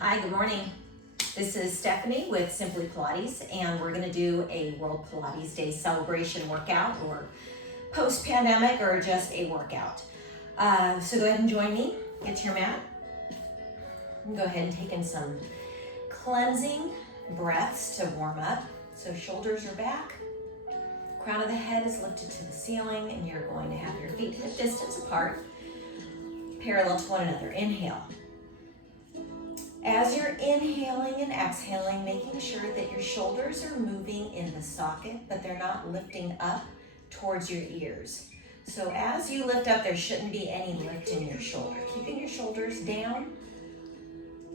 Hi, good morning. This is Stephanie with Simply Pilates, and we're gonna do a World Pilates Day celebration workout, or post-pandemic, or just a workout. So go ahead and join me, get to your mat, and go ahead and take in some cleansing breaths to warm up. So shoulders are back, crown of the head is lifted to the ceiling, and you're going to have your feet hip distance apart, parallel to one another. Inhale. As you're inhaling and exhaling, making sure that your shoulders are moving in the socket, but they're not lifting up towards your ears. So as you lift up, there shouldn't be any lift in your shoulder. Keeping your shoulders down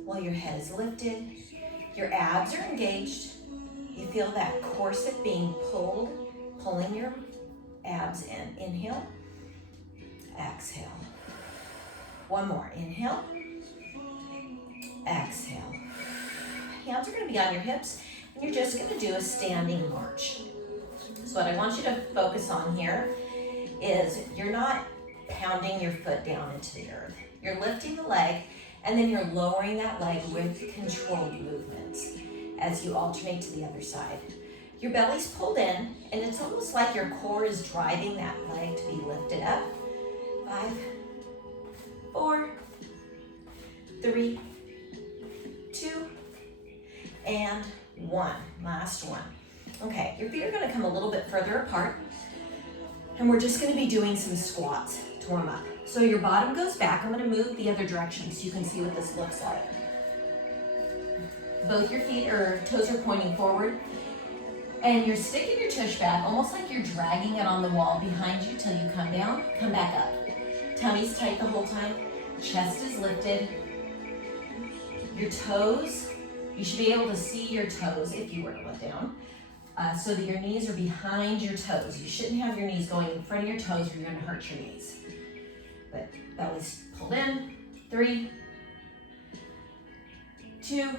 while your head is lifted. Your abs are engaged. You feel that corset being pulled, pulling your abs in. Inhale, exhale. One more, inhale. Exhale. Hands are going to be on your hips, and you're just going to do a standing march. So what I want you to focus on here is you're not pounding your foot down into the earth. You're lifting the leg, and then you're lowering that leg with controlled movements as you alternate to the other side. Your belly's pulled in, and it's almost like your core is driving that leg to be lifted up. 5, 4, 3, 2, and 1. Last one. Okay, your feet are going to come a little bit further apart, and we're just going to be doing some squats to warm up. So your bottom goes back. I'm going to move the other direction so you can see what this looks like. Both your feet or toes are pointing forward, and you're sticking your tush back almost like you're dragging it on the wall behind you till you come down. Come back up. Tummy's tight the whole time. Chest is lifted. Your toes, you should be able to see your toes if you were to let down, so that your knees are behind your toes. You shouldn't have your knees going in front of your toes or you're going to hurt your knees. But belly's pulled in. 3, 2,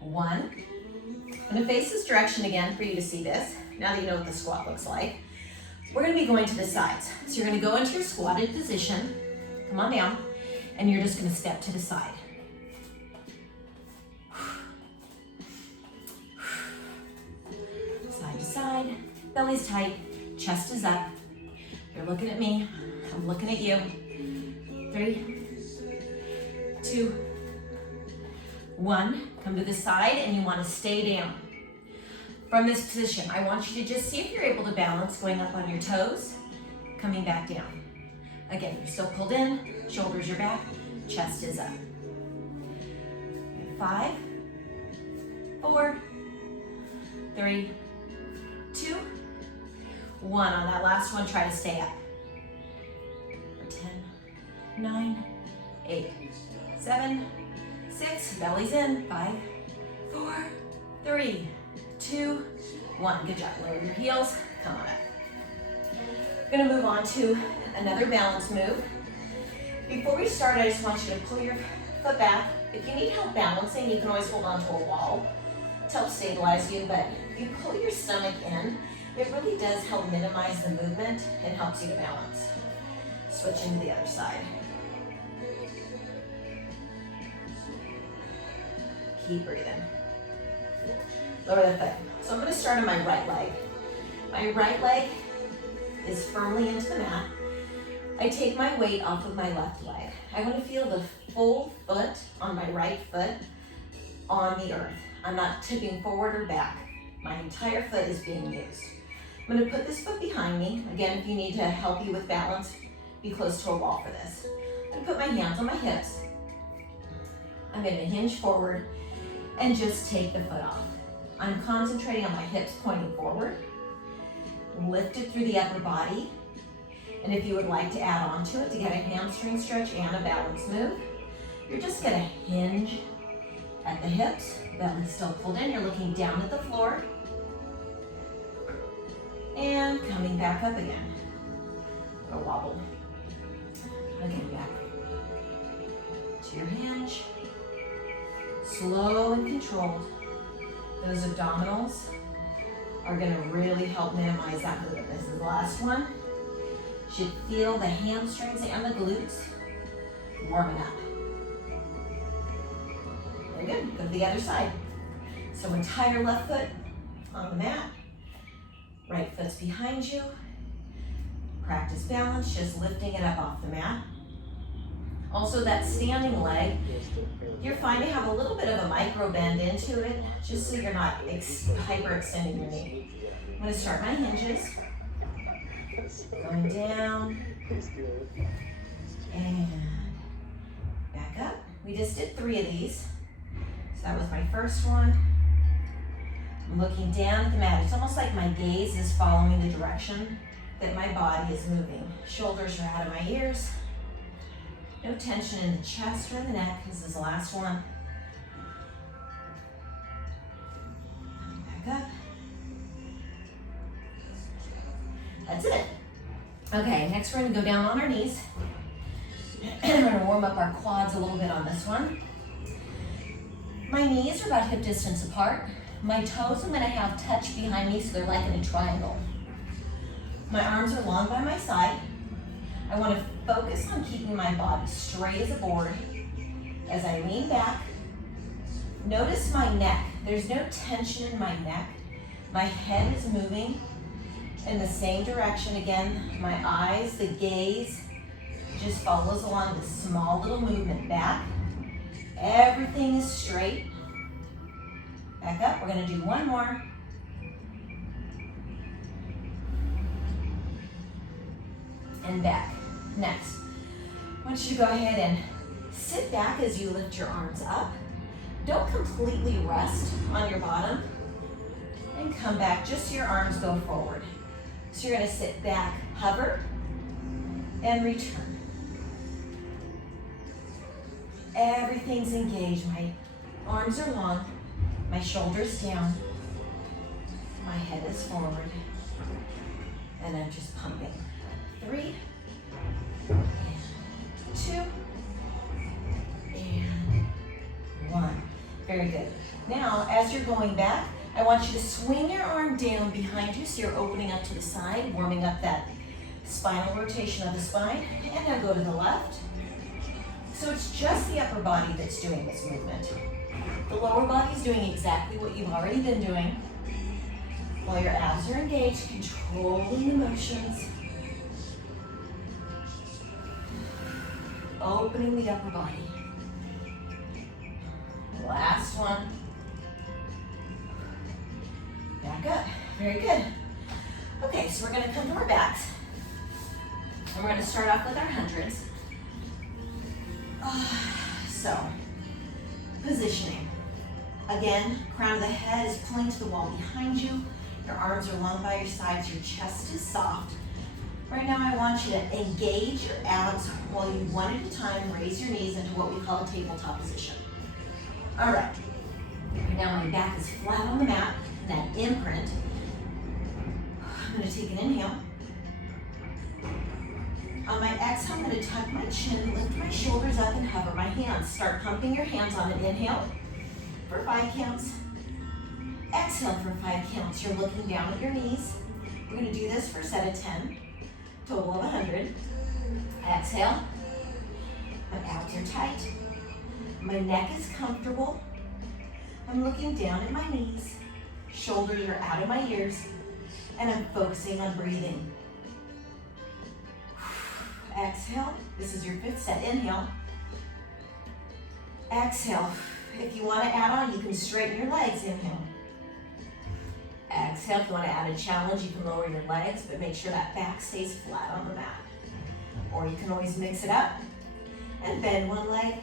1. I'm going to face this direction again for you to see this, now that you know what the squat looks like. We're going to be going to the sides. So you're going to go into your squatted position. Come on down. And you're just going to step to the side. Side to side, belly's tight, chest is up. You're looking at me, I'm looking at you. 3, 2, 1. Come to the side, and you want to stay down. From this position, I want you to just see if you're able to balance, going up on your toes, coming back down. Again, you're still pulled in, shoulders are back, chest is up. 5, 4, 3, 2, 1. On that last one, try to stay up. 10, 9, 8, 7, 6, belly's in. 5, 4, 3, 2, 1. Good job. Lower your heels. Come on up. We're going to move on to another balance move. Before we start, I just want you to pull your foot back. If you need help balancing, you can always hold on to a wall to help stabilize you, but if you pull your stomach in, it really does help minimize the movement and helps you to balance. Switching to the other side. Keep breathing. Lower the foot. So I'm going to start on my right leg. My right leg is firmly into the mat. I take my weight off of my left leg. I want to feel the full foot on my right foot on the earth. I'm not tipping forward or back. My entire foot is being used. I'm going to put this foot behind me. Again, if you need to help you with balance, be close to a wall for this. I'm going to put my hands on my hips. I'm going to hinge forward and just take the foot off. I'm concentrating on my hips pointing forward. Lift it through the upper body. And if you would like to add on to it to get a hamstring stretch and a balance move, you're just going to hinge at the hips. Belly still pulled in. You're looking down at the floor. And coming back up again. A wobble. Again, back to your hinge. Slow and controlled. Those abdominals are going to really help minimize that movement. This is the last one. Should feel the hamstrings and the glutes warming up. good. Go to the other side. So entire left foot on the mat. Right foot's behind you. Practice balance, just lifting it up off the mat. Also that standing leg, you're fine to have a little bit of a micro bend into it, just so you're not hyperextending your knee. I'm gonna start my hinges. Going down. And back up. We just did 3 of these. So that was my first one. I'm looking down at the mat. It's almost like my gaze is following the direction that my body is moving. Shoulders are out of my ears. No tension in the chest or in the neck. This is the last one. Back up. That's it. Okay, next we're gonna go down on our knees. We're gonna warm up our quads a little bit on this one. My knees are about hip distance apart. My toes I'm gonna have touch behind me so they're like in a triangle. My arms are long by my side. I wanna focus on keeping my body straight as a board. As I lean back, notice my neck. There's no tension in my neck. My head is moving in the same direction. Again, my eyes, the gaze, just follows along this small little movement back. Everything is straight. Back up, we're gonna do one more. And back. Next, I want you to go ahead and sit back as you lift your arms up. Don't completely rest on your bottom. And come back, just so your arms go forward. So you're gonna sit back, hover, and return. Everything's engaged. My arms are long, my shoulders down, my head is forward, and I'm just pumping. 3, and 2, and 1. Very good. Now, as you're going back, I want you to swing your arm down behind you so you're opening up to the side, warming up that spinal rotation of the spine, and now go to the left. So it's just the upper body that's doing this movement. The lower body is doing exactly what you've already been doing. While your abs are engaged, controlling the motions. Opening the upper body. Last one. Back up. Very good. Okay, so we're going to come to our backs. And we're going to start off with our hundreds. So, positioning. Again, crown of the head is pulling to the wall behind you. Your arms are long by your sides. Your chest is soft. Right now, I want you to engage your abs while you, one at a time, raise your knees into what we call a tabletop position. All right. Now my back is flat on the mat. That imprint. I'm going to take an inhale. On my exhale, I'm going to tuck my chin, lift my shoulders up, and hover my hands. Start pumping your hands on an inhale for 5 counts. Exhale for 5 counts. You're looking down at your knees. We're going to do this for a set of 10, total of 100. Exhale. My abs are tight. My neck is comfortable. I'm looking down at my knees. Shoulders are out of my ears. And I'm focusing on breathing. Exhale. This is your 5th set. Inhale. Exhale. If you want to add on, you can straighten your legs. Inhale. Exhale. If you want to add a challenge, you can lower your legs, but make sure that back stays flat on the mat. Or you can always mix it up and bend one leg.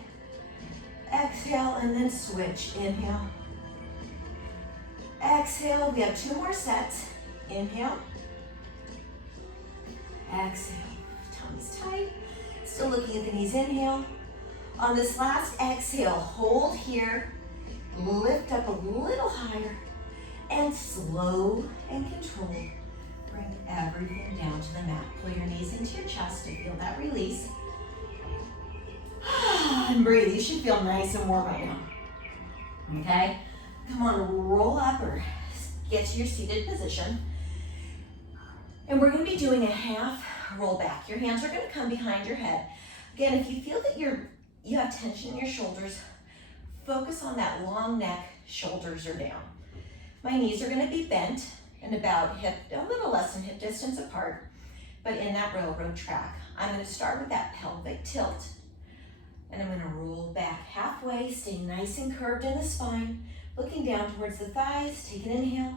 Exhale and then switch. Inhale. Exhale. We have 2 more sets. Inhale. Exhale. Tummy's tight. Still looking at the knees. Inhale. On this last exhale, hold here. Lift up a little higher. And slow and controlled. Bring everything down to the mat. Pull your knees into your chest to feel that release. And breathe. You should feel nice and warm right now. Okay? Come on, roll up or get to your seated position. And we're going to be doing a half roll back. Your hands are going to come behind your head. Again, if you feel that you have tension in your shoulders, focus on that long neck, shoulders are down. My knees are gonna be bent and about a little less than hip distance apart, but in that railroad track. I'm gonna start with that pelvic tilt, and I'm gonna roll back halfway, stay nice and curved in the spine, looking down towards the thighs, take an inhale,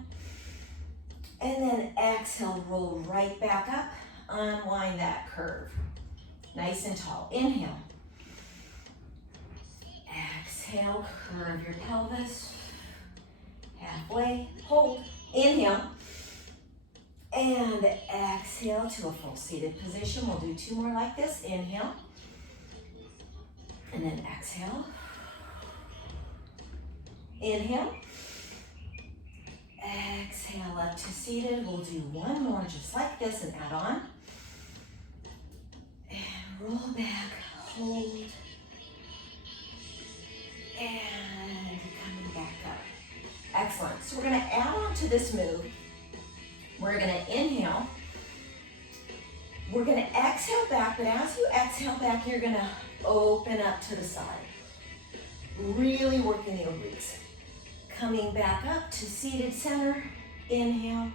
and then exhale, roll right back up, unwind that curve. Nice and tall, inhale. Exhale, curve your pelvis, halfway, hold, inhale, and exhale to a full seated position. We'll do 2 more like this, inhale, and then exhale, inhale, exhale up to seated. We'll do 1 more just like this and add on, and roll back, hold, and coming back up. Excellent. So we're gonna add on to this move. We're gonna inhale. We're gonna exhale back, but as you exhale back, you're gonna open up to the side. Really working the obliques. Coming back up to seated center, inhale.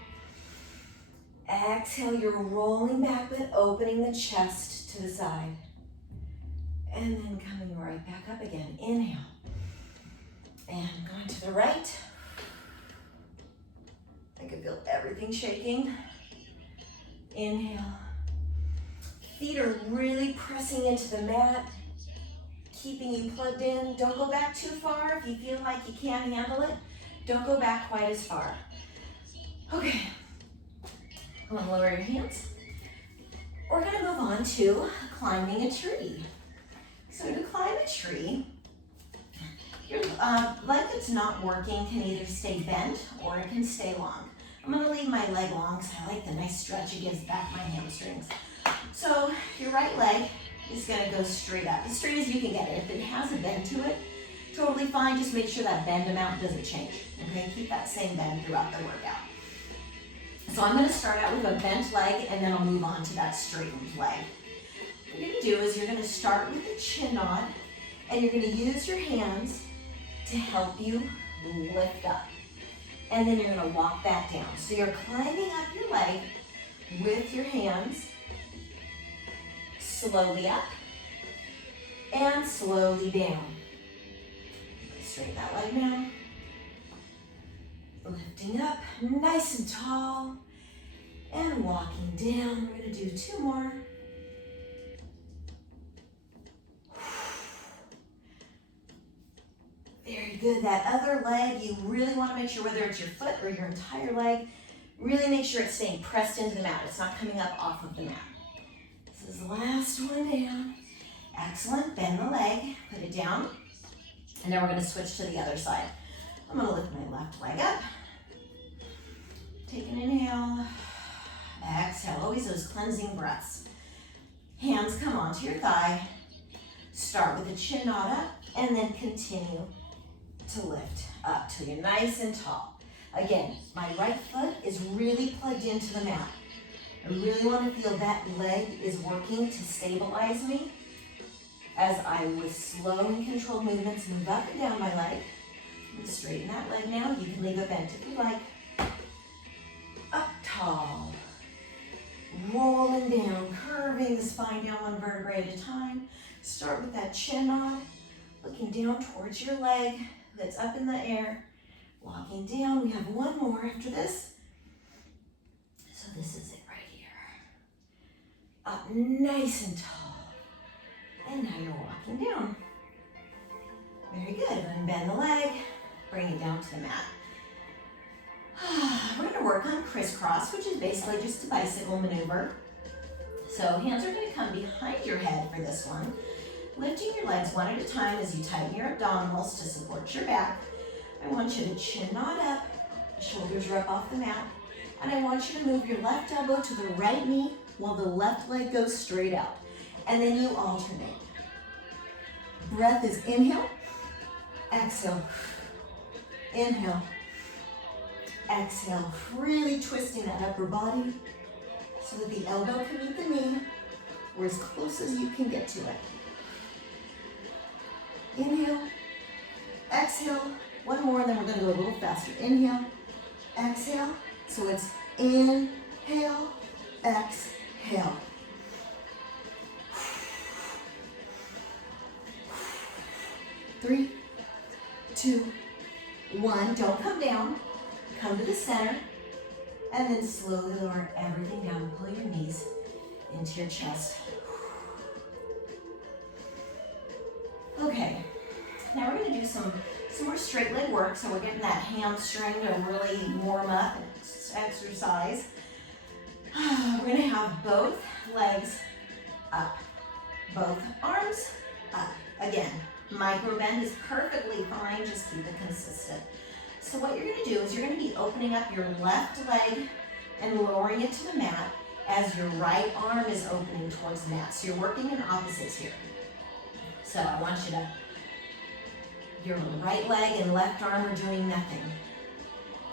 Exhale, you're rolling back, but opening the chest to the side. And then coming right back up again, inhale. And going to the right. I can feel everything shaking. Inhale. Feet are really pressing into the mat, keeping you plugged in. Don't go back too far. If you feel like you can't handle it, don't go back quite as far. Okay, I'm gonna lower your hands. We're gonna move on to climbing a tree. So to climb a tree, your leg that's not working can either stay bent or it can stay long. I'm gonna leave my leg long because I like the nice stretch it gives back my hamstrings. So your right leg is gonna go straight up, as straight as you can get it. If it has a bend to it, totally fine. Just make sure that bend amount doesn't change, okay? Keep that same bend throughout the workout. So I'm gonna start out with a bent leg and then I'll move on to that straightened leg. What you're gonna do is you're gonna start with a chin nod and you're gonna use your hands to help you lift up. And then you're gonna walk back down. So you're climbing up your leg with your hands, slowly up and slowly down. Straighten that leg now. Lifting up, nice and tall, and walking down. We're gonna do 2 more. Very good. That other leg, you really wanna make sure, whether it's your foot or your entire leg, really make sure it's staying pressed into the mat. It's not coming up off of the mat. This is the last one down. Excellent. Bend the leg, put it down, and now we're gonna switch to the other side. I'm gonna lift my left leg up. Take an inhale. Exhale. Always those cleansing breaths. Hands come onto your thigh. Start with a chin nod up, and then continue to lift up till you're nice and tall. Again, my right foot is really plugged into the mat. I really want to feel that leg is working to stabilize me as I, with slow and controlled movements, move up and down my leg. And straighten that leg now. You can leave it bent if you like. Up tall. Rolling down, curving the spine down 1 vertebrae at a time. Start with that chin nod, looking down towards your leg that's up in the air. Walking down. We have 1 more after this. So this is it right here. Up nice and tall. And now you're walking down. Very good. Unbend the leg. Bring it down to the mat. We're going to work on crisscross, which is basically just a bicycle maneuver. So hands are going to come behind your head for this one. Lifting your legs one at a time as you tighten your abdominals to support your back. I want you to chin nod up, shoulders are up off the mat, and I want you to move your left elbow to the right knee while the left leg goes straight out. And then you alternate. Breath is inhale, exhale, inhale, exhale. Really twisting that upper body so that the elbow can meet the knee or as close as you can get to it. Inhale, exhale. One more, and then we're gonna go a little faster. Inhale, exhale. So it's inhale, exhale. Three, two, one. Don't come down. Come to the center. And then slowly lower everything down. Pull your knees into your chest. Okay. Now we're going to do some more straight leg work. So we're getting that hamstring to really warm up and exercise. We're going to have both legs up. Both arms up. Again, micro bend is perfectly fine. Just keep it consistent. So what you're going to do is you're going to be opening up your left leg and lowering it to the mat as your right arm is opening towards the mat. So you're working in opposites here. So I want you to, your right leg and left arm are doing nothing.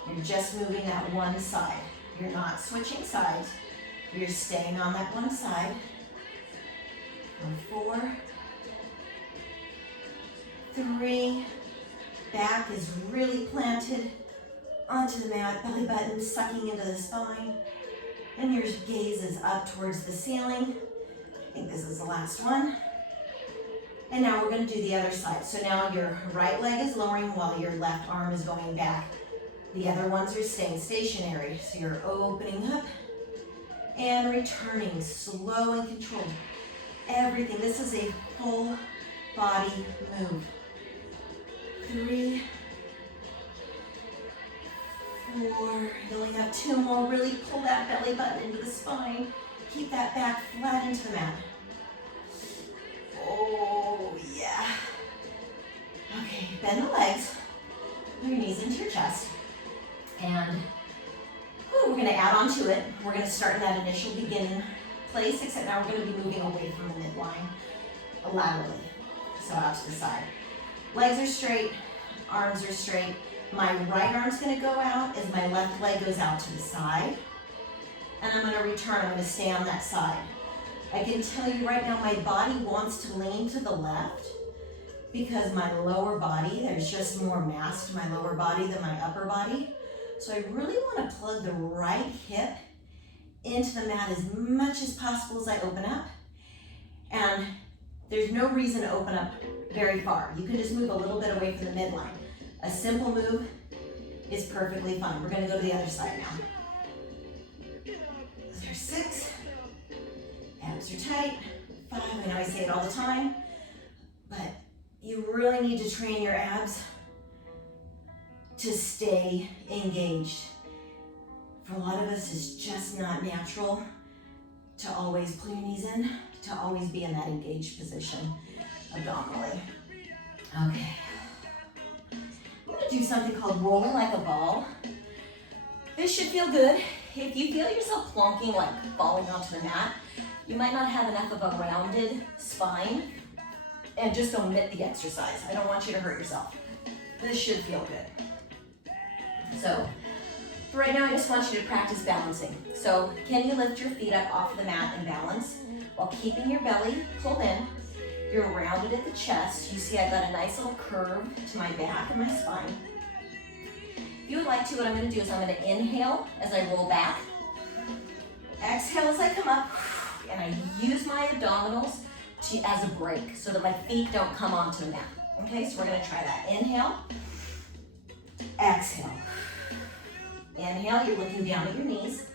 You're just moving that one side. You're not switching sides. You're staying on that one side. 4, 3, back is really planted onto the mat, belly button sucking into the spine, and your gaze is up towards the ceiling. I think this is the last one. And now we're going to do the other side. So now your right leg is lowering while your left arm is going back. The other ones are staying stationary. So you're opening up and returning, slow and controlled. Everything. This is a full body move. 3, 4, you only have 2 more. Really pull that belly button into the spine. Keep that back flat into the mat. Oh, yeah. Okay, bend the legs, put your knees into your chest, and we're gonna add on to it. We're gonna start in that initial beginning place, except now we're gonna be moving away from the midline laterally, so out to the side. Legs are straight, arms are straight. My right arm's gonna go out as my left leg goes out to the side. And I'm gonna return, I'm gonna stay on that side. I can tell you right now, my body wants to lean to the left because my lower body, there's just more mass to my lower body than my upper body. So I really wanna plug the right hip into the mat as much as possible as I open up. And there's no reason to open up very far. You can just move a little bit away from the midline. A simple move is perfectly fine. We're gonna go to the other side now. There's 6, abs are tight. 5, I know I say it all the time, but you really need to train your abs to stay engaged. For a lot of us, it's just not natural to always pull your knees in, to always be in that engaged position abdominally. Okay. I'm gonna do something called rolling like a ball. This should feel good. If you feel yourself plonking, like falling onto the mat, you might not have enough of a rounded spine, and just omit the exercise. I don't want you to hurt yourself. This should feel good. So, for right now, I just want you to practice balancing. So, can you lift your feet up off the mat and balance while keeping your belly pulled in? You're rounded at the chest. You see I've got a nice little curve to my back and my spine. If you would like to, what I'm gonna do is I'm gonna inhale as I roll back. Exhale as I come up. And I use my abdominals as a brake so that my feet don't come onto the mat. Okay, so we're gonna try that. Inhale. Exhale. Inhale, you're looking down at your knees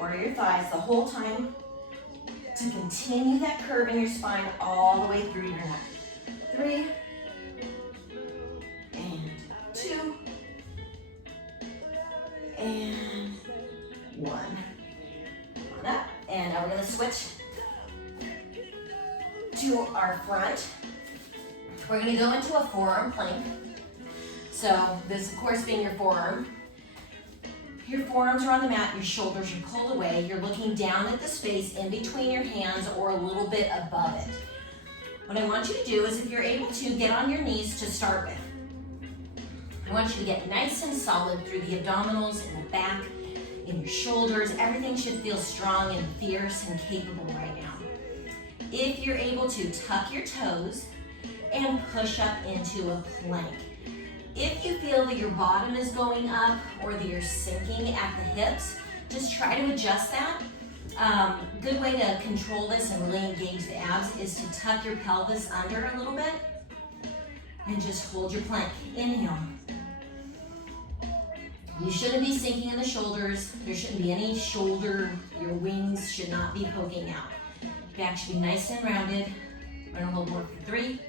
or your thighs the whole time to continue that curve in your spine all the way through your neck. 3, and 2, and 1. Come on up, and now we're gonna switch to our front. We're gonna go into a forearm plank. So this, of course, being your forearm. Your forearms are on the mat, your shoulders are pulled away. You're looking down at the space in between your hands or a little bit above it. What I want you to do is, if you're able to, get on your knees to start with. I want you to get nice and solid through the abdominals, in the back, in your shoulders. Everything should feel strong and fierce and capable right now. If you're able to, tuck your toes and push up into a plank. If you feel that your bottom is going up or that you're sinking at the hips, just try to adjust that. Good way to control this and really engage the abs is to tuck your pelvis under a little bit and just hold your plank. Inhale. You shouldn't be sinking in the shoulders. There shouldn't be any shoulder. Your wings should not be poking out. Back should be nice and rounded. We're gonna hold more for 3,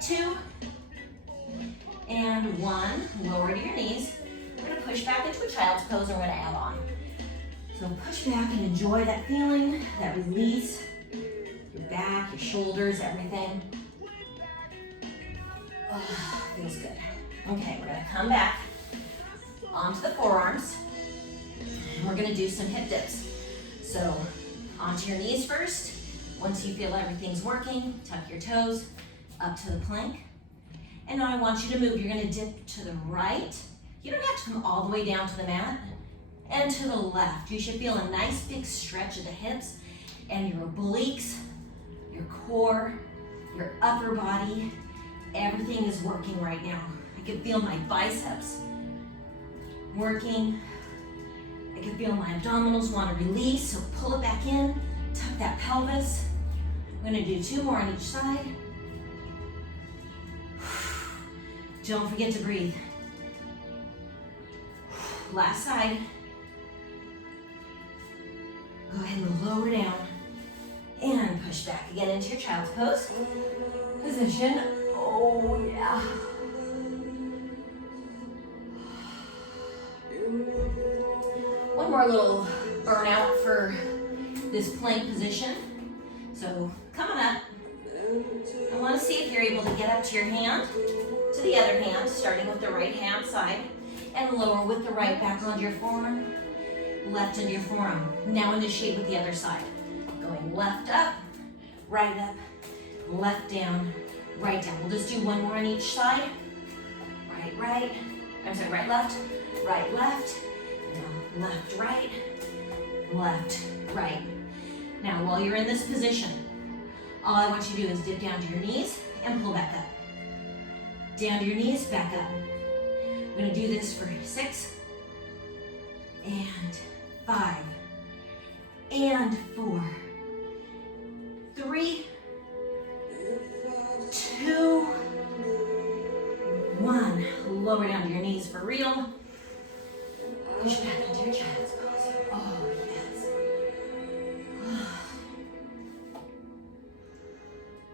2, and 1. Lower to your knees. We're gonna push back into a child's pose and we're gonna add on. So push back and enjoy that feeling, that release. Your back, your shoulders, everything. Oh, feels good. Okay, we're gonna come back onto the forearms. And we're gonna do some hip dips. So onto your knees first. Once you feel everything's working, tuck your toes up to the plank. And now I want you to move. You're gonna dip to the right. You don't have to come all the way down to the mat. And to the left. You should feel a nice big stretch of the hips and your obliques, your core, your upper body. Everything is working right now. I can feel my biceps working. I can feel my abdominals want to release, so pull it back in, tuck that pelvis. I'm gonna do 2 more on each side. Don't forget to breathe. Last side. Go ahead and lower down and push back again into your child's pose position. Oh yeah. One more little burnout for this plank position. So coming up, I want to see if you're able to get up to your hand, to the other hand, starting with the right hand side, and lower with the right back onto your forearm, left into your forearm. Now initiate with the other side. Going left up, left down, right down. We'll just do 1 more on each side. Right, left. Now left, right. Now while you're in this position, all I want you to do is dip down to your knees and pull back up. Down to your knees, back up. We're gonna do this for 6, and 5, and 4, 3, 2, 1. Lower down to your knees for real. Push back into your child's pose. Oh, yes.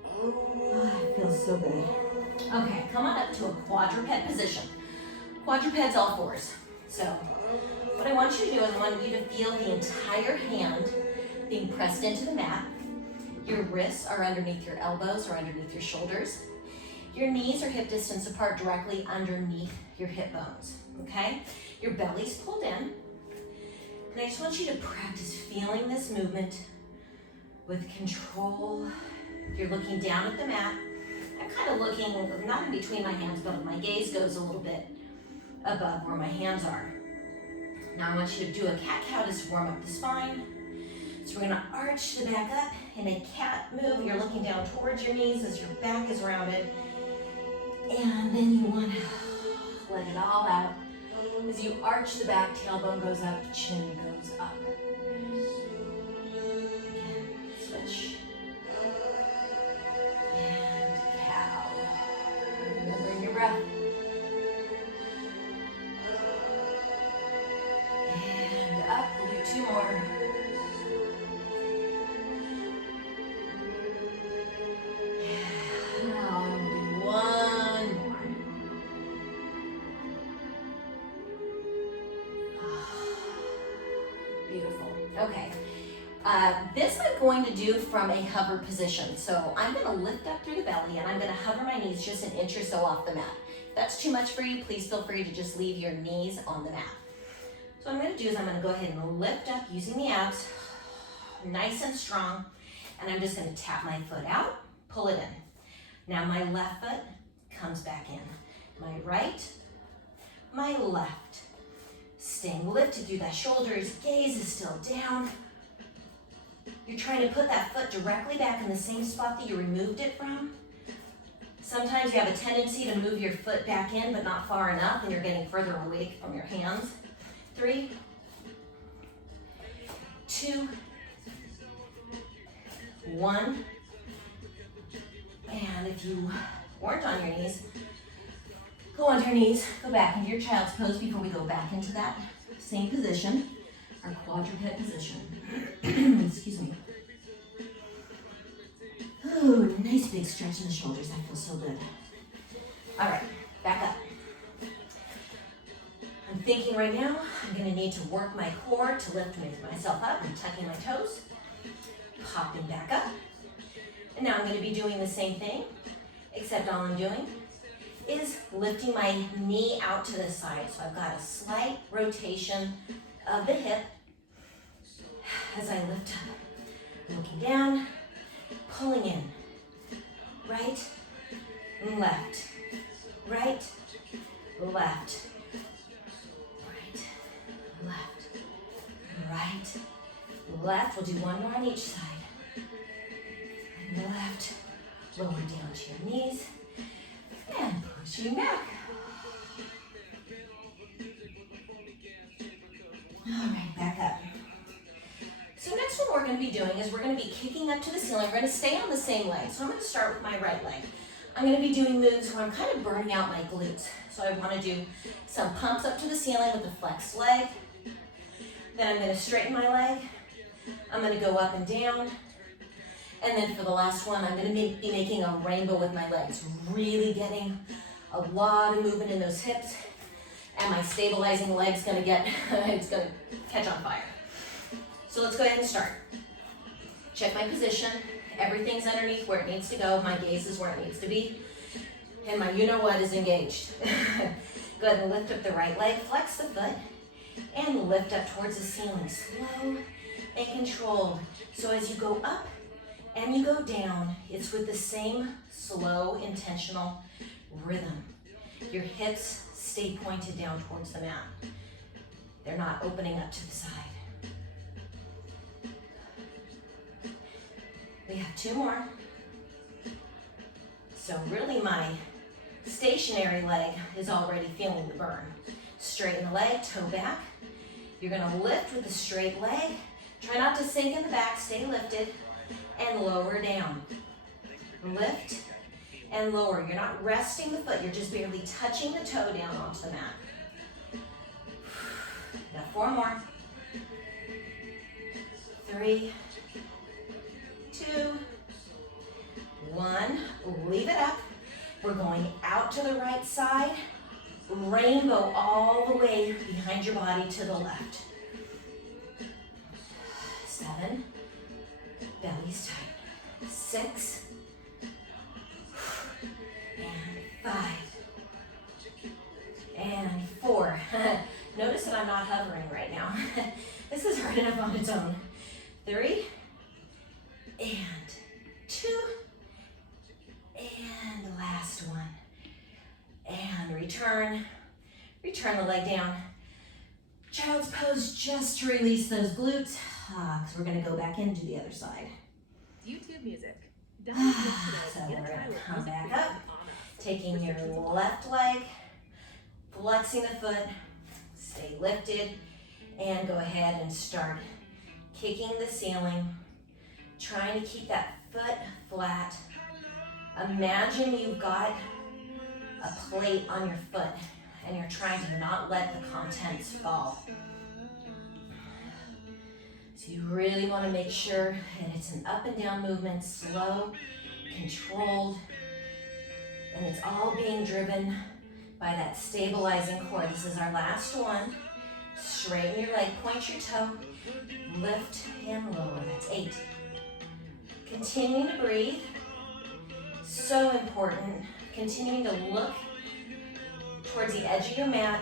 Oh, it feels so good. Okay, come on up to a quadruped position. Quadrupeds, all 4s. So, what I want you to do is I want you to feel the entire hand being pressed into the mat. Your wrists are underneath your elbows or underneath your shoulders. Your knees are hip distance apart directly underneath your hip bones, okay? Your belly's pulled in. And I just want you to practice feeling this movement with control. You're looking down at the mat. I'm kind of looking, not in between my hands, but my gaze goes a little bit above where my hands are. Now I want you to do a cat-cow to warm up the spine. So we're gonna arch the back up in a cat move. You're looking down towards your knees as your back is rounded. And then you wanna let it all out. As you arch the back, tailbone goes up, chin goes up. Again, switch. And cow. Remembering your breath. And up, we'll do 2 more. Now I'm gonna do 1 more. Beautiful. Okay. This I'm going to do from a hover position. So I'm going to lift up through the belly and I'm going to hover my knees just an inch or so off the mat. If that's too much for you, please feel free to just leave your knees on the mat. So what I'm going to do is I'm going to go ahead and lift up using the abs, nice and strong, and I'm just going to tap my foot out, pull it in. Now my left foot comes back in. My right, my left. Staying lifted through that shoulders, gaze is still down. You're trying to put that foot directly back in the same spot that you removed it from. Sometimes you have a tendency to move your foot back in, but not far enough, and you're getting further away from your hands. 3, 2, 1. And if you weren't on your knees, go onto your knees, go back into your child's pose before we go back into that same position, our quadruped position. Excuse me. Ooh, nice big stretch in the shoulders. That feels so good. All right, back up. I'm thinking right now, I'm gonna need to work my core to lift myself up. I'm tucking my toes, popping back up. And now I'm gonna be doing the same thing, except all I'm doing is lifting my knee out to the side. So I've got a slight rotation of the hip as I lift up. Looking down, pulling in. Right, left, right, left, right, left, right, left. We'll do one more on each side. And left, lower down to your knees, and pushing back. All right, back up. So next what we're going to be doing is we're going to be kicking up to the ceiling. We're going to stay on the same leg. So I'm going to start with my right leg. I'm going to be doing moves where I'm kind of burning out my glutes. So I want to do some pumps up to the ceiling with a flexed leg. Then I'm going to straighten my leg. I'm going to go up and down. And then for the last one, I'm going to be making a rainbow with my legs. Really getting a lot of movement in those hips. And my stabilizing leg's going to get, it's going to catch on fire. So let's go ahead and start. Check my position. Everything's underneath where it needs to go. My gaze is where it needs to be. And my you-know-what is engaged. Go ahead and lift up the right leg, flex the foot, and lift up towards the ceiling. Slow and controlled. So as you go up and you go down, it's with the same slow, intentional rhythm. Your hips stay pointed down towards the mat. They're not opening up to the side. We have 2 more. So really my stationary leg is already feeling the burn. Straighten the leg, toe back. You're gonna lift with a straight leg. Try not to sink in the back, stay lifted, and lower down. Lift and lower. You're not resting the foot, you're just barely touching the toe down onto the mat. Got 4 more. 3, 2, 1, leave it up. We're going out to the right side, rainbow all the way behind your body to the left. 7, belly's tight. 6, and 5, and 4. Notice that I'm not hovering right now. This is hard enough on its own. 3, and 2, and the last one. And return the leg down. Child's pose just to release those glutes, because we're gonna go back into the other side. YouTube music. So we're gonna come back up, taking your left leg, flexing the foot, stay lifted, and go ahead and start kicking the ceiling, trying to keep that foot flat. Imagine you've got a plate on your foot and you're trying to not let the contents fall. So you really want to make sure that it's an up and down movement, slow, controlled, and it's all being driven by that stabilizing core. This is our last one. Straighten your leg, point your toe, lift and lower. That's 8. Continuing to breathe. So important. Continuing to look towards the edge of your mat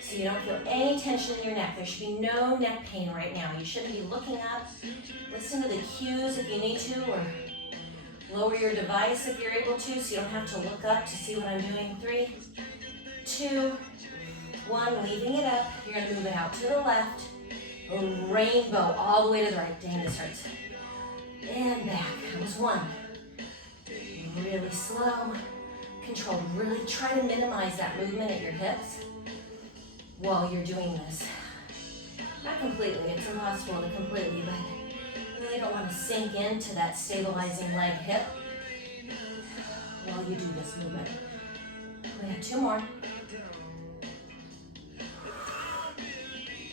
so you don't feel any tension in your neck. There should be no neck pain right now. You shouldn't be looking up. Listen to the cues if you need to, or lower your device if you're able to so you don't have to look up to see what I'm doing. 3, 2, 1, leaving it up. You're gonna move it out to the left. A rainbow all the way to the right. Dang, this hurts. And back. That was 1. really slow, controlled. Really try to minimize that movement at your hips while you're doing this. Not completely, it's impossible to completely, but you really don't want to sink into that stabilizing leg hip while you do this movement. We have 2 more.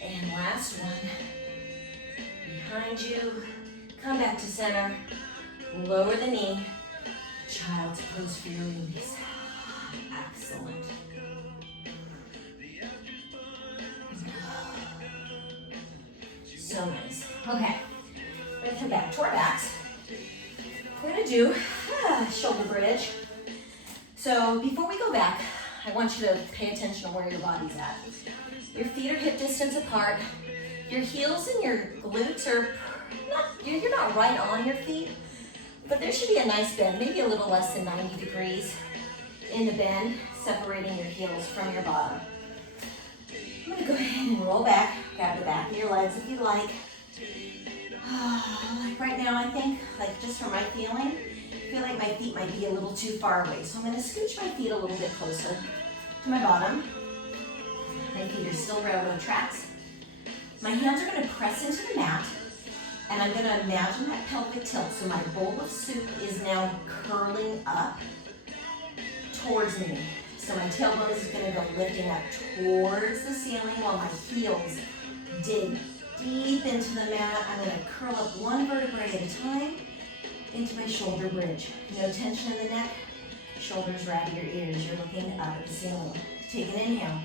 And last one. Behind you, come back to center, lower the knee, child's pose for your release. Excellent. So nice. Okay, we're gonna come back to our backs. We're gonna do shoulder bridge. So before we go back, I want you to pay attention to where your body's at. Your feet are hip distance apart. Your heels and your glutes are you're not right on your feet, but there should be a nice bend, maybe a little less than 90 degrees in the bend, separating your heels from your bottom. I'm gonna go ahead and roll back, grab the back of your legs if you like. Like right now, I think, like just from my feeling, I feel like my feet might be a little too far away. So I'm gonna scooch my feet a little bit closer to my bottom. My feet are still railroad tracks. My hands are gonna press into the mat, and I'm gonna imagine that pelvic tilt. So my bowl of soup is now curling up towards me. So my tailbone is gonna go lifting up towards the ceiling while my heels dig deep into the mat. I'm gonna curl up one vertebrae at a time into my shoulder bridge. No tension in the neck, shoulders right at your ears. You're looking up at the ceiling. Take an inhale.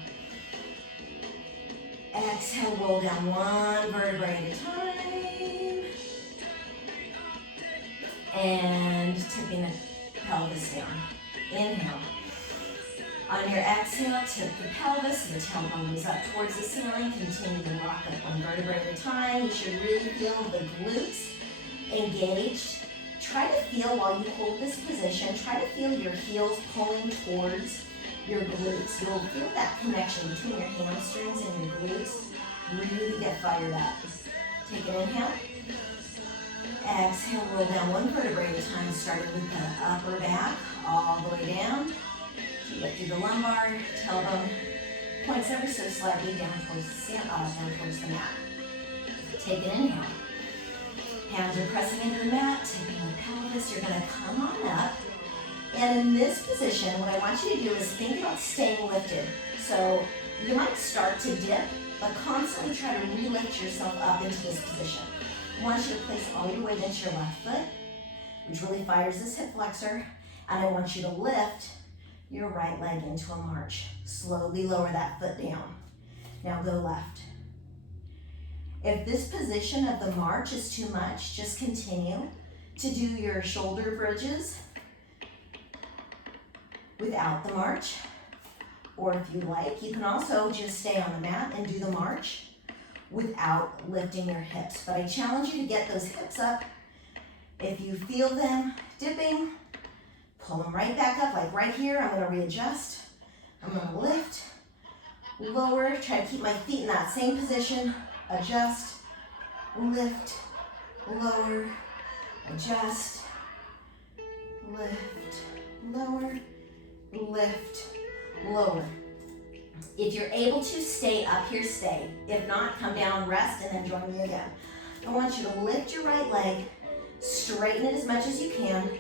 Exhale, roll down one vertebrae at a time. And tipping the pelvis down. Inhale. On your exhale, tip the pelvis so the tailbone moves up towards the ceiling. Continue to rock up one vertebrae at a time. You should really feel the glutes engaged. Try to feel while you hold this position, try to feel your heels pulling towards your glutes. You'll feel that connection between your hamstrings and your glutes. Really get fired up. Take an inhale. Exhale, roll down one vertebrae at a time, starting with the upper back, all the way down. Get through the lumbar, tailbone points ever so slightly down towards the mat. Take an inhale. Hands are pressing into the mat, tipping the pelvis. You're gonna come on up. And in this position, what I want you to do is think about staying lifted. So you might start to dip, but constantly try to re-lift yourself up into this position. I want you to place all your weight into your left foot, which really fires this hip flexor. And I want you to lift your right leg into a march. Slowly lower that foot down. Now go left. If this position of the march is too much, just continue to do your shoulder bridges without the march. Or if you like, you can also just stay on the mat and do the march without lifting your hips. But I challenge you to get those hips up. If you feel them dipping, pull them right back up, like right here. I'm gonna readjust. I'm gonna lift, lower, try to keep my feet in that same position. Adjust, lift, lower, adjust, lift, lower, lift, lower. If you're able to stay up here, stay. If not, come down, rest, and then join me again. I want you to lift your right leg, straighten it as much as you can,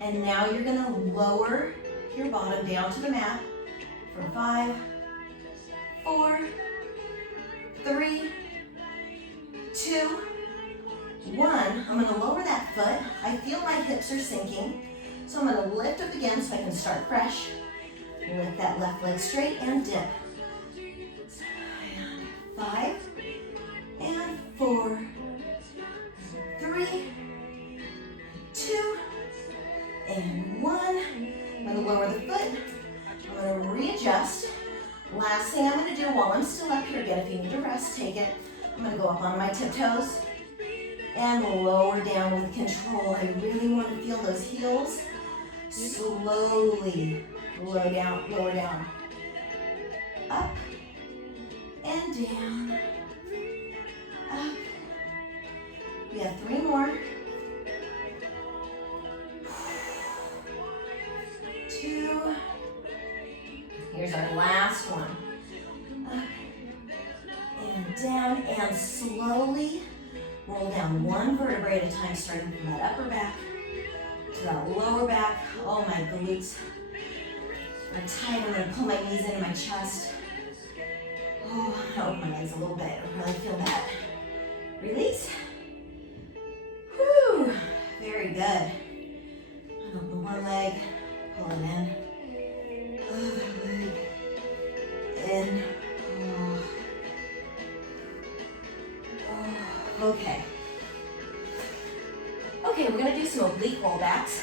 and now you're gonna lower your bottom down to the mat for 5, 4, 3, 2, 1. I'm gonna lower that foot. I feel my hips are sinking, so I'm gonna lift up again so I can start fresh. Lift that left leg straight and dip. And 5, and 4, 3, 2, and 1. I'm gonna lower the foot. I'm gonna readjust. Last thing I'm gonna do while I'm still up here, again, if you need to rest, take it. I'm gonna go up on my tiptoes and lower down with control. I really want to feel those heels slowly lower down, up and down, up. We have 3 more. 2. Here's our last one. Up and down, and slowly roll down one vertebrae at a time, starting from that upper back to that lower back. Oh, my glutes are tight. I'm gonna pull my knees into my chest. Oh, I'm gonna open my legs a little bit. I really feel that. Release. Whew, very good. Open one leg, pull it in. Other leg, in. Oh. Okay. Okay, we're gonna do some oblique rollbacks.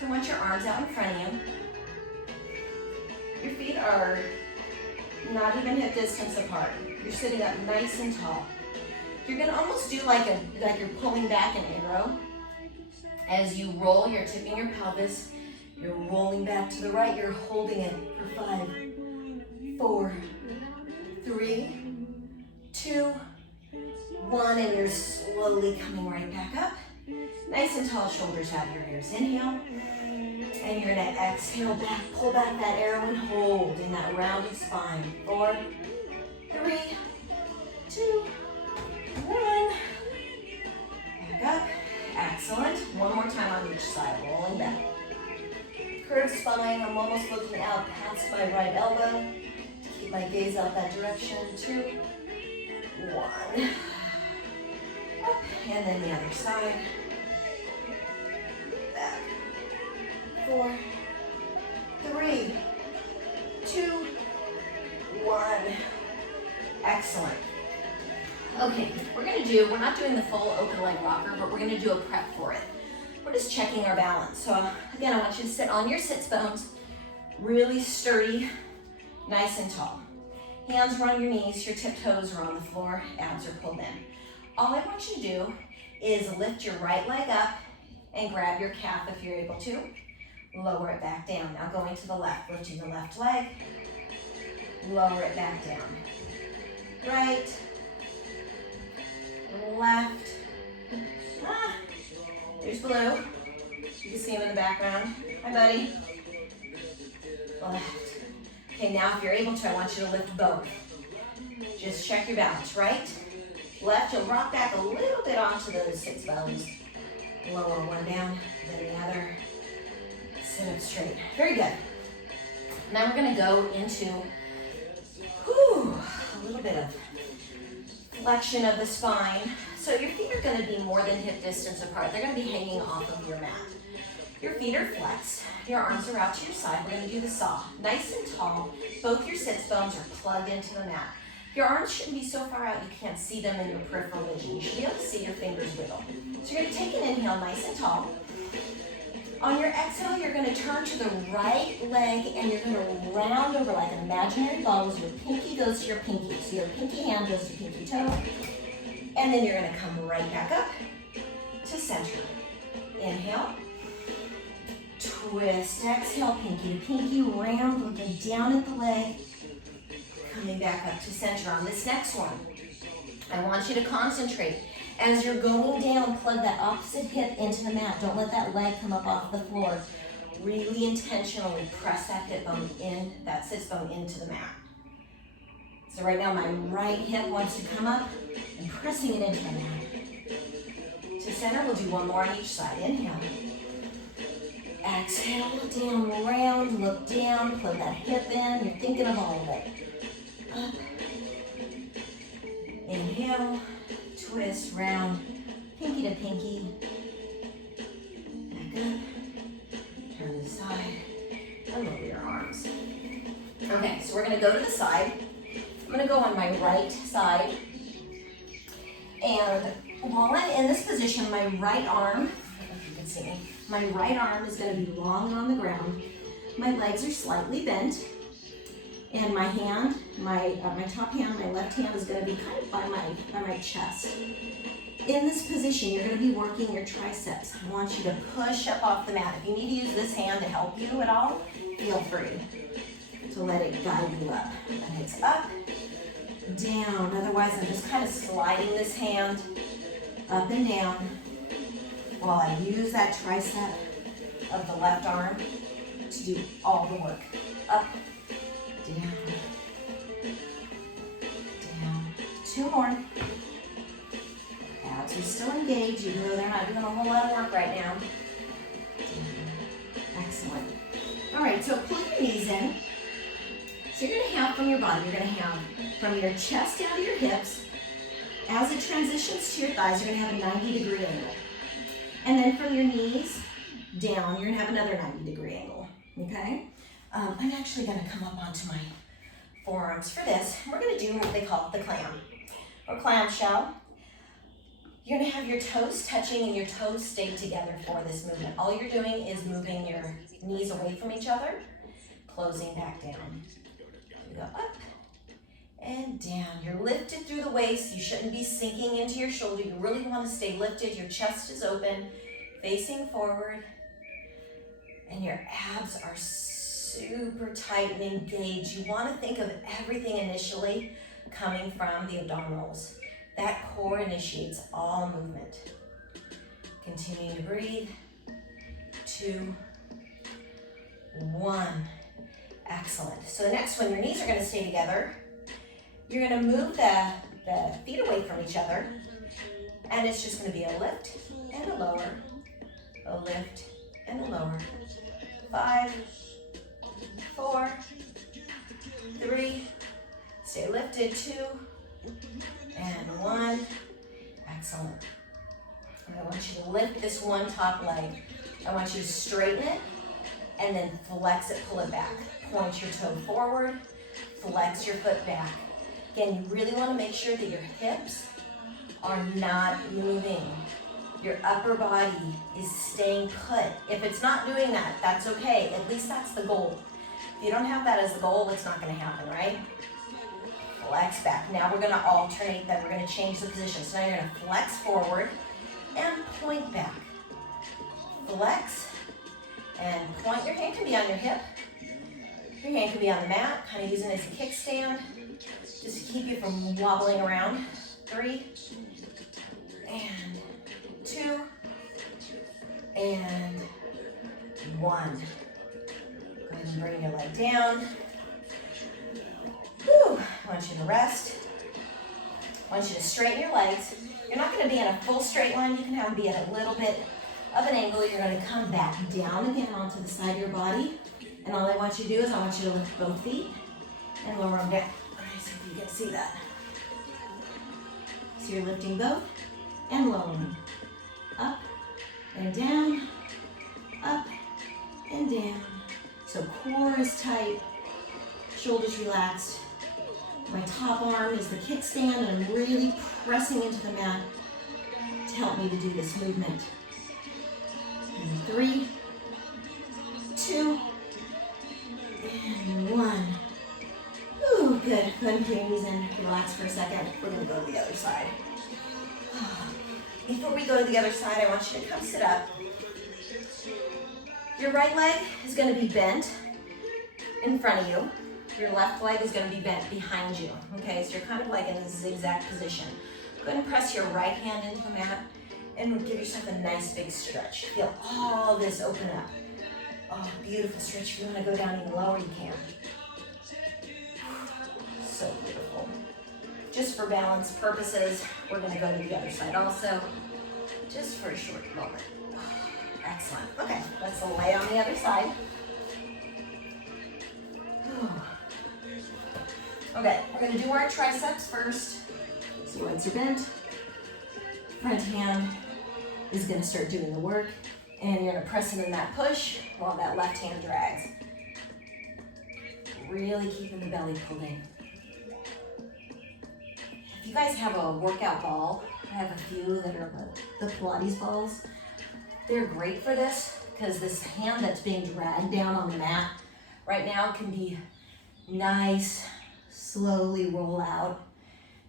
So I want your arms out in front of you. Your feet are not even hip distance apart. You're sitting up nice and tall. You're gonna almost do like you're pulling back an arrow. As you roll, you're tipping your pelvis. You're rolling back to the right. You're holding it for 5, 4, 3, 2, 1, and you're slowly coming right back up. Nice and tall, shoulders out your ears. Inhale, and you're gonna exhale back, pull back that arrow and hold in that rounded spine. 4, 3, 2, 1. Back up. Excellent. One more time on each side, rolling back. Curved spine, I'm almost looking out past my right elbow. Keep my gaze out that direction. 2, 1. Up, and then the other side. Back. 4, 3, 2, 1. Excellent. Okay, we're not doing the full open leg rocker, but we're gonna do a prep for it. We're just checking our balance. So again, I want you to sit on your sits bones, really sturdy, nice and tall. Hands are on your knees, your tiptoes are on the floor, abs are pulled in. All I want you to do is lift your right leg up and grab your calf if you're able to. Lower it back down. Now going to the left, lifting the left leg, lower it back down. Right, left. There's Blue. You can see him in the background. Hi, buddy. Left. Okay, now if you're able to, I want you to lift both. Just check your balance. Right, left. You'll rock back a little bit onto those sits bones. Lower one down, then the other. Sit up straight. Very good. Now we're going to go into a little bit of flexion of the spine. So your feet are going to be more than hip distance apart. They're going to be hanging off of your mat. Your feet are flexed. Your arms are out to your side. We're going to do the saw. Nice and tall. Both your sits bones are plugged into the mat. Your arms shouldn't be so far out you can't see them in your peripheral vision. You should be able to see your fingers wiggle. So you're going to take an inhale nice and tall. On your exhale, you're going to turn to the right leg and you're going to round over like an imaginary ball as your pinky goes to your pinky. So your pinky hand goes to pinky toe. And then you're going to come right back up to center. Inhale. Twist. Exhale, pinky to pinky, round, looking down at the leg. Coming back up to center. On this next one, I want you to concentrate. As you're going down, plug that opposite hip into the mat. Don't let that leg come up off the floor. Really intentionally press that hip bone in, that sits bone into the mat. So right now, my right hip wants to come up and pressing it into the mat. To center, we'll do one more on each side. Inhale. Exhale, down, round, look down, plug that hip in. You're thinking of all of it. Up. Inhale. Twist, round, pinky to pinky, back up, turn to the side, and lower your arms. Okay, so we're going to go to the side. I'm going to go on my right side, and while I'm in this position, my right arm, I don't know if you can see me, my right arm is going to be long on the ground. My legs are slightly bent. And my hand, my top hand, my left hand is going to be kind of by my chest. In this position, you're going to be working your triceps. I want you to push up off the mat. If you need to use this hand to help you at all, feel free to let it guide you up. And it's up, down. Otherwise, I'm just kind of sliding this hand up and down while I use that tricep of the left arm to do all the work. Up, down, down. 2 more. Abs are still engaged, even though they're not doing a whole lot of work right now. Excellent. All right, so pull your knees in. So you're gonna have from your body, you're gonna have from your chest down to your hips. As it transitions to your thighs, you're gonna have a 90-degree angle. And then from your knees down, you're gonna have another 90-degree angle, okay? I'm actually gonna come up onto my forearms for this. We're gonna do what they call the clam, or clamshell. You're gonna have your toes touching and your toes stay together for this movement. All you're doing is moving your knees away from each other, closing back down. You go up and down. You're lifted through the waist. You shouldn't be sinking into your shoulder. You really want to stay lifted. Your chest is open, facing forward, and your abs are super tight and engaged. You want to think of everything initially coming from the abdominals. That core initiates all movement. Continuing to breathe. 2, 1. Excellent. So the next one, your knees are going to stay together. You're going to move the feet away from each other. And it's just going to be a lift and a lower. A lift and a lower. 5, 4, 3. Stay lifted. 2. And 1. Excellent. And I want you to lift this one top leg. I want you to straighten it and then flex it, pull it back. Point your toe forward, flex your foot back. Again, you really want to make sure that your hips are not moving. Your upper body is staying put. If it's not doing that, that's okay. At least that's the goal. If you don't have that as the goal, it's not going to happen, right? Flex back. Now we're going to alternate that. We're going to change the position. So now you're going to flex forward and point back. Flex and point. Your hand can be on your hip. Your hand can be on the mat, kind of using it as a kickstand, just to keep you from wobbling around. 3, and 2, and 1. Go ahead and bring your leg down. Whew. I want you to rest. I want you to straighten your legs. You're not going to be in a full straight line. You can have them be at a little bit of an angle. You're going to come back down again onto the side of your body. And all I want you to do is I want you to lift both feet and lower them down. All right, see if you can see that. So you're lifting both and lowering. Up and down, up and down. So core is tight, shoulders relaxed. My top arm is the kickstand, and I'm really pressing into the mat to help me to do this movement. And 3, 2, and 1. Ooh, good. Go ahead and put your knees in. Relax for a second. We're going to go to the other side. Before we go to the other side, I want you to come sit up. Your right leg is going to be bent in front of you. Your left leg is going to be bent behind you. Okay, so you're kind of like in this zigzag position. Go ahead and press your right hand into the mat and give yourself a nice big stretch. Feel all this open up. Oh, beautiful stretch. If you want to go down even lower, you can. So beautiful. Just for balance purposes, we're going to go to the other side also, just for a short moment. Excellent. Okay, let's lay on the other side. Okay, we're going to do our triceps first. So legs are bent. Front hand is going to start doing the work. And you're going to press into that push while that left hand drags. Really keeping the belly pulled in. If you guys have a workout ball, I have a few that are the Pilates balls. They're great for this because this hand that's being dragged down on the mat right now can be nice, slowly roll out.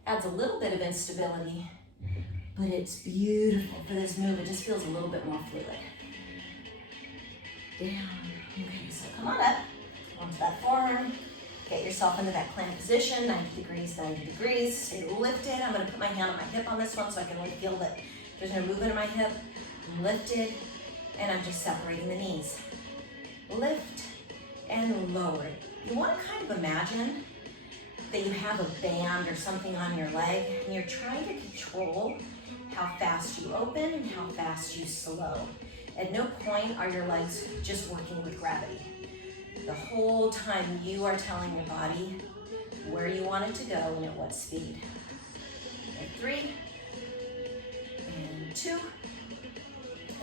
Adds a little bit of instability, but it's beautiful for this move. It just feels a little bit more fluid. Down. Okay, so come on up onto that forearm. Get yourself into that clam position, 90 degrees, 90 degrees. Stay lifted. I'm going to put my hand on my hip on this one so I can really feel that there's no movement in my hip. lifted, and I'm just separating the knees. Lift and lower. You want to kind of imagine that you have a band or something on your leg, and you're trying to control how fast you open and how fast you slow. At no point are your legs just working with gravity. The whole time you are telling your body where you want it to go and at what speed. And 3, and 2,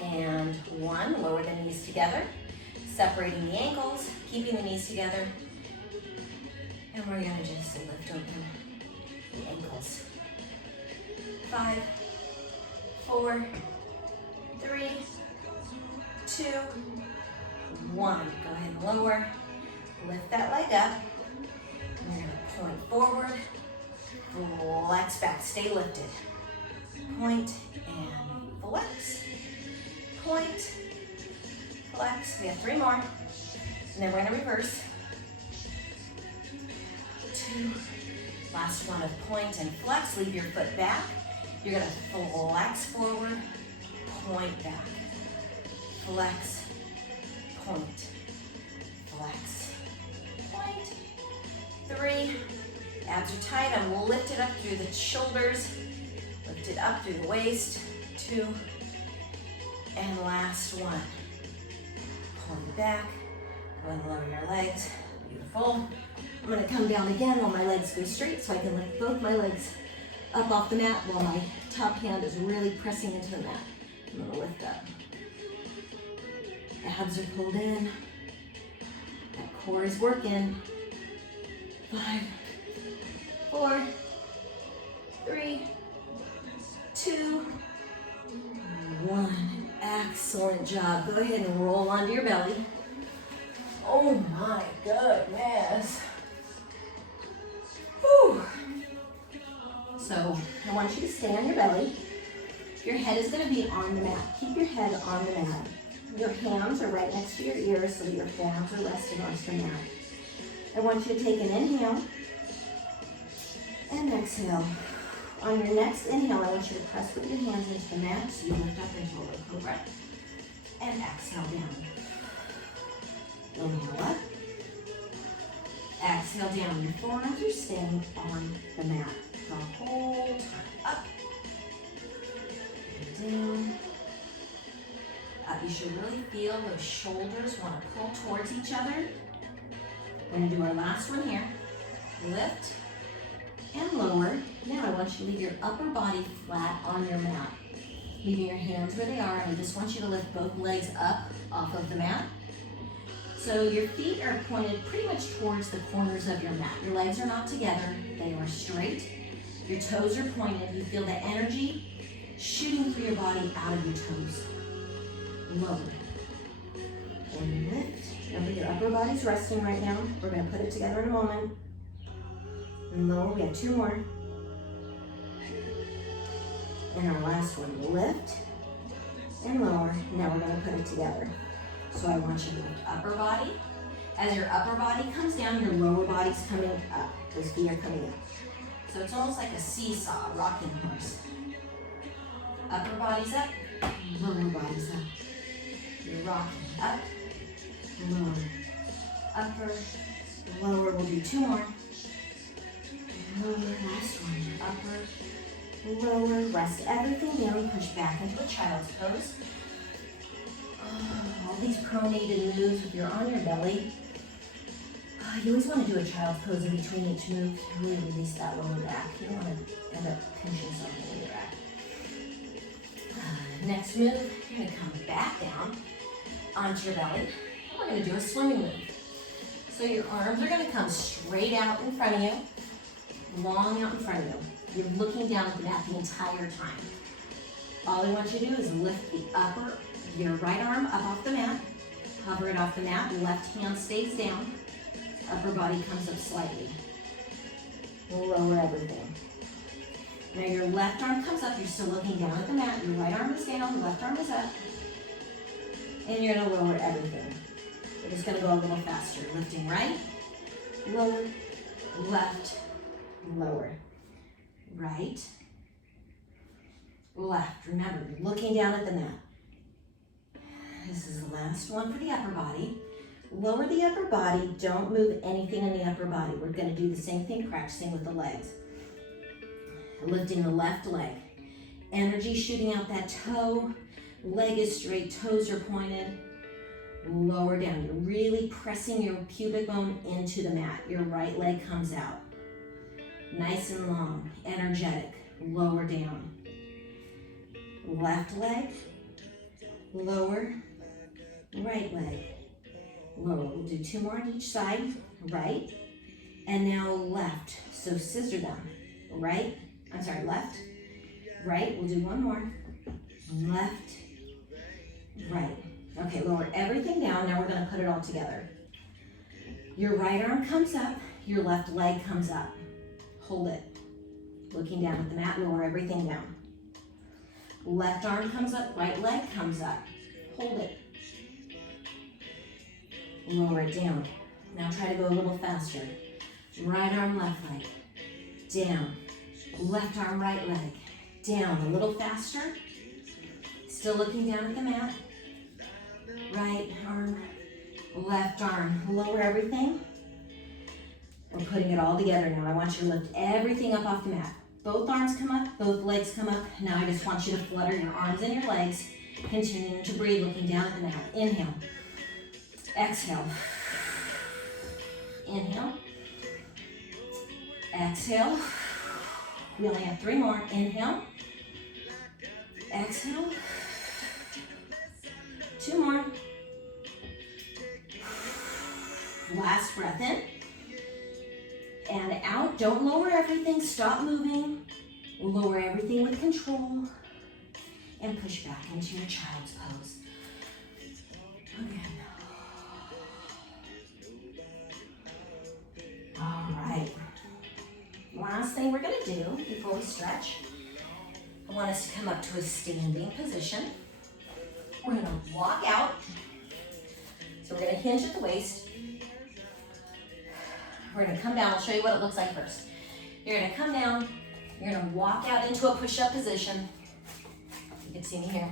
and 1. Lower the knees together, separating the ankles, keeping the knees together. And we're gonna just lift open the ankles. 5, 4, 3, 2, 1. Go ahead and lower. Lift that leg up. We're gonna point forward, flex back, stay lifted. Point and flex. Point, flex. We have 3 more. And then we're gonna reverse. 2. Last one of point and flex. Leave your foot back. You're gonna flex forward, point back. Flex, point, flex, point. 3. Abs are tight. I'm lifted up through the shoulders, lifted up through the waist. 2. And last one. Point back. Go ahead and lower your legs. Beautiful. I'm gonna come down again while my legs go straight so I can lift both my legs up off the mat while my top hand is really pressing into the mat. I'm gonna lift up. Abs are pulled in. That core is working. 5, 4, 3, 2, 1. Excellent job. Go ahead and roll onto your belly. Oh my goodness. Whew. So I want you to stay on your belly. Your head is going to be on the mat. Keep your head on the mat. Your hands are right next to your ears so that your forearms are resting onto the mat. I want you to take an inhale and exhale. On your next inhale, I want you to press with your hands into the mat so you lift up into a low cobra. And exhale down. Inhale up. Exhale down. Your forearms are staying on the mat the whole time. Up. And down. Up. You should really feel those shoulders want to pull towards each other. We're going to do our last one here. Lift and lower. Now I want you to leave your upper body flat on your mat. Leaving your hands where they are, and I just want you to lift both legs up off of the mat. So your feet are pointed pretty much towards the corners of your mat. Your legs are not together, they are straight. Your toes are pointed. You feel the energy shooting through your body out of your toes. Lower. And lift. Remember your upper body's resting right now. We're going to put it together in a moment. And lower. We have 2 more. And our last one, lift and lower. Now we're going to put it together. So I want you to lift upper body. As your upper body comes down, your lower body's coming up. Those feet are coming up. So it's almost like a seesaw, rocking horse. Upper body's up, lower body's up. You're rocking up, lower, upper, lower. We'll do 2 more. Lower, last one, upper, lower. Rest everything down, push back into a child's pose. All these pronated moves, if you're on your belly, you always want to do a child's pose in between each move to really release that lower back. You don't want to end up pinching something in your back. Next move, you're going to come back down onto your belly. And we're going to do a swimming move. So your arms are going to come straight out in front of you, long out in front of you. You're looking down at the mat the entire time. All I want you to do is lift your right arm up off the mat, hover it off the mat, left hand stays down, upper body comes up slightly. Lower everything. Now your left arm comes up, you're still looking down at the mat, your right arm is down, the left arm is up, and you're gonna lower everything. We're just gonna go a little faster. Lifting right, lower, left, lower, right, left. Remember, you're looking down at the mat. This is the last one for the upper body. Lower the upper body, don't move anything in the upper body. We're gonna do the same thing, practicing with the legs. Lifting the left leg. Energy shooting out that toe. Leg is straight, toes are pointed. Lower down. You're really pressing your pubic bone into the mat. Your right leg comes out. Nice and long, energetic. Lower down. Left leg, lower, right leg, lower. We'll do 2 more on each side. Right, and now left. So scissor them. Right, left, right. We'll do 1 more. Left, right. Okay, lower everything down. Now we're gonna put it all together. Your right arm comes up, your left leg comes up. Hold it. Looking down at the mat, lower everything down. Left arm comes up, right leg comes up. Hold it. Lower it down. Now try to go a little faster. Right arm, left leg. Down. Left arm, right leg. Down. A little faster. Still looking down at the mat. Right arm, left arm. Lower everything. We're putting it all together now. I want you to lift everything up off the mat. Both arms come up, both legs come up. Now I just want you to flutter your arms and your legs, continuing to breathe, looking down at the mat. Inhale. Exhale. Inhale. Exhale. We only have 3 more. Inhale. Exhale. 2 more. Last breath in. And out. Don't lower everything. Stop moving. Lower everything with control. And push back into your child's pose. Again. All right. Last thing we're going to do before we stretch, I want us to come up to a standing position. We're going to walk out. So we're going to hinge at the waist. We're going to come down. I'll show you what it looks like first. You're going to come down. You're going to walk out into a push-up position. You can see me here.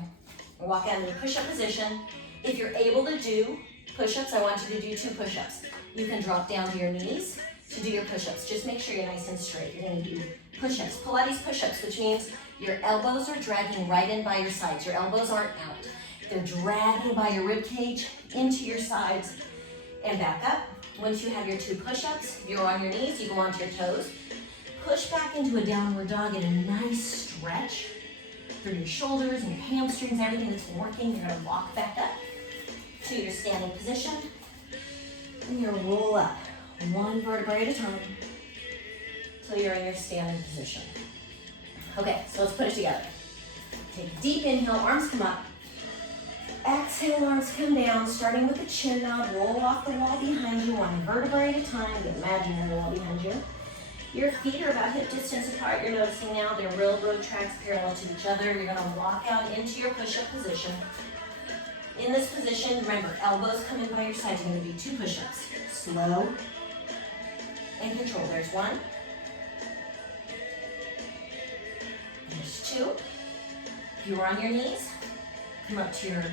Walk out into a push-up position. If you're able to do push-ups, I want you to do 2 push-ups. You can drop down to your knees to do your push-ups. Just make sure you're nice and straight. You're going to do push-ups, Pilates push-ups, which means your elbows are dragging right in by your sides. Your elbows aren't out. They're dragging by your rib cage into your sides and back up. Once you have your 2 push-ups, if you're on your knees, you go onto your toes. Push back into a downward dog and a nice stretch through your shoulders and your hamstrings, everything that's been working. You're going to walk back up to your standing position. And you're going to roll up 1 vertebrae at a time until you're in your standing position. Okay, so let's put it together. Take a deep inhale, arms come up. Exhale, arms come down, starting with the chin nod. Roll off the wall behind you, 1 vertebrae at a time. You can imagine your wall behind you. Your feet are about hip distance apart. You're noticing now they're railroad tracks parallel to each other. You're going to walk out into your push-up position. In this position, remember, elbows come in by your sides. You're going to do 2 push-ups. Slow and control. There's 1. There's 2. If you are on your knees, come up to your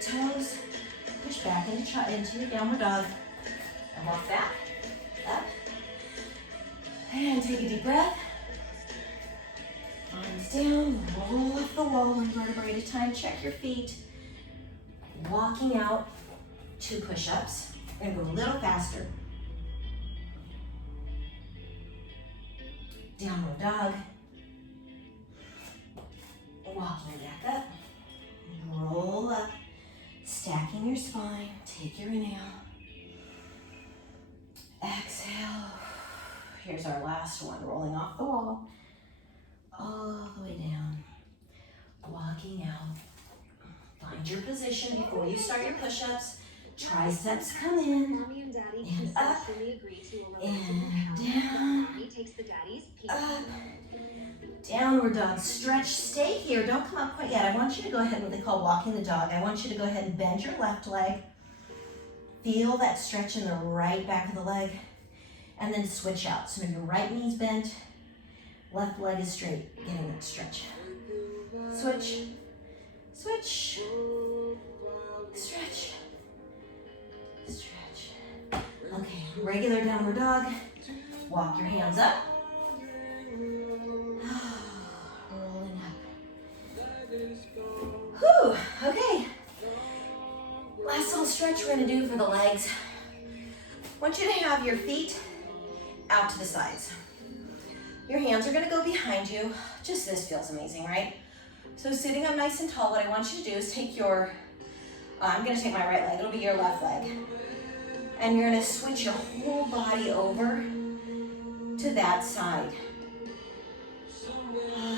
toes, push back into your downward dog, and walk back, up, and take a deep breath. Arms down, roll off the wall 1 vertebrae at a time, check your feet. Walking out, 2 push-ups. We're gonna go a little faster. Downward dog. Walking back up. Roll up, stacking your spine. Take your inhale. Exhale. Here's our last one, rolling off the wall. All the way down. Walking out. Find your position before you start your push-ups. Triceps come in. Mommy and Daddy And up. agree to a And down. Mommy takes the daddy's Up. Downward dog, stretch, stay here, don't come up quite yet. I want you to go ahead and what they call walking the dog. I want you to go ahead and bend your left leg. Feel that stretch in the right back of the leg. And then switch out. So your right knee's bent, left leg is straight, getting that stretch. Switch, switch, regular downward dog. Walk your hands up. Rolling up. Whew, okay. Last little stretch we're gonna do for the legs. I want you to have your feet out to the sides. Your hands are gonna go behind you. Just this feels amazing, right? So sitting up nice and tall, what I want you to do is take your, I'm gonna take my right leg, it'll be your left leg. And you're gonna switch your whole body over to that side.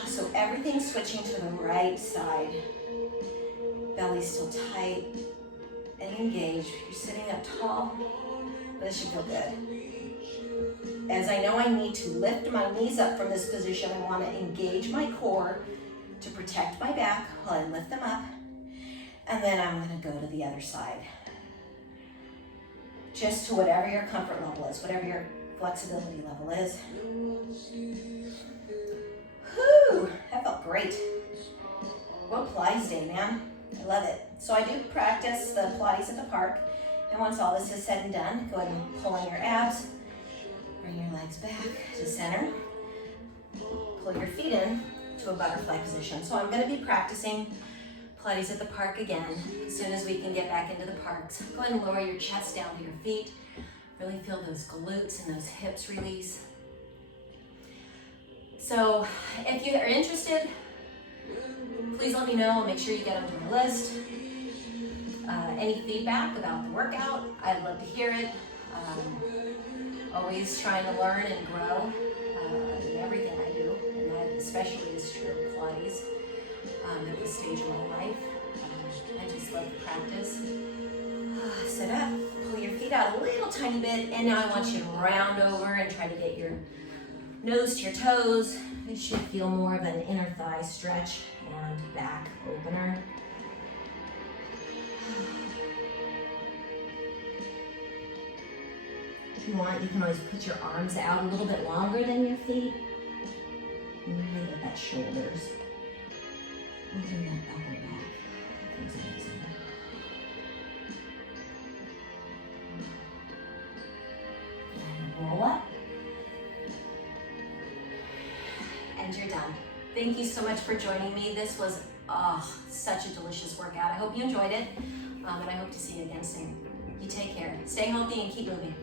So everything's switching to the right side. Belly's still tight and engaged. You're sitting up tall, but this should feel good. As I know I need to lift my knees up from this position, I want to engage my core to protect my back while I lift them up. And then I'm going to go to the other side. Just to whatever your comfort level is, whatever your flexibility level is. Whew, that felt great. World Pilates day, man. I love it. So I do practice the Pilates at the park. And once all this is said and done, go ahead and pull in your abs. Bring your legs back to center. Pull your feet in to a butterfly position. So I'm going to be practicing Pilates at the park again as soon as we can get back into the parks. Go ahead and lower your chest down to your feet. Really feel those glutes and those hips release. So if you are interested, please let me know. I'll make sure you get onto my list. Any feedback about the workout, I'd love to hear it. Always trying to learn and grow in everything I do, and that especially is true of Pilates at this stage of my life. I just love to practice. Sit up, pull your feet out a little tiny bit, and now I want you to round over and try to get your nose to your toes. It should feel more of an inner thigh stretch and back opener. If you want, you can always put your arms out a little bit longer than your feet. And really get that shoulders. Open that upper back. That feels amazing. And roll up. And you're done. Thank you so much for joining me. This was such a delicious workout. I hope you enjoyed it, and I hope to see you again soon. You take care. Stay healthy and keep moving.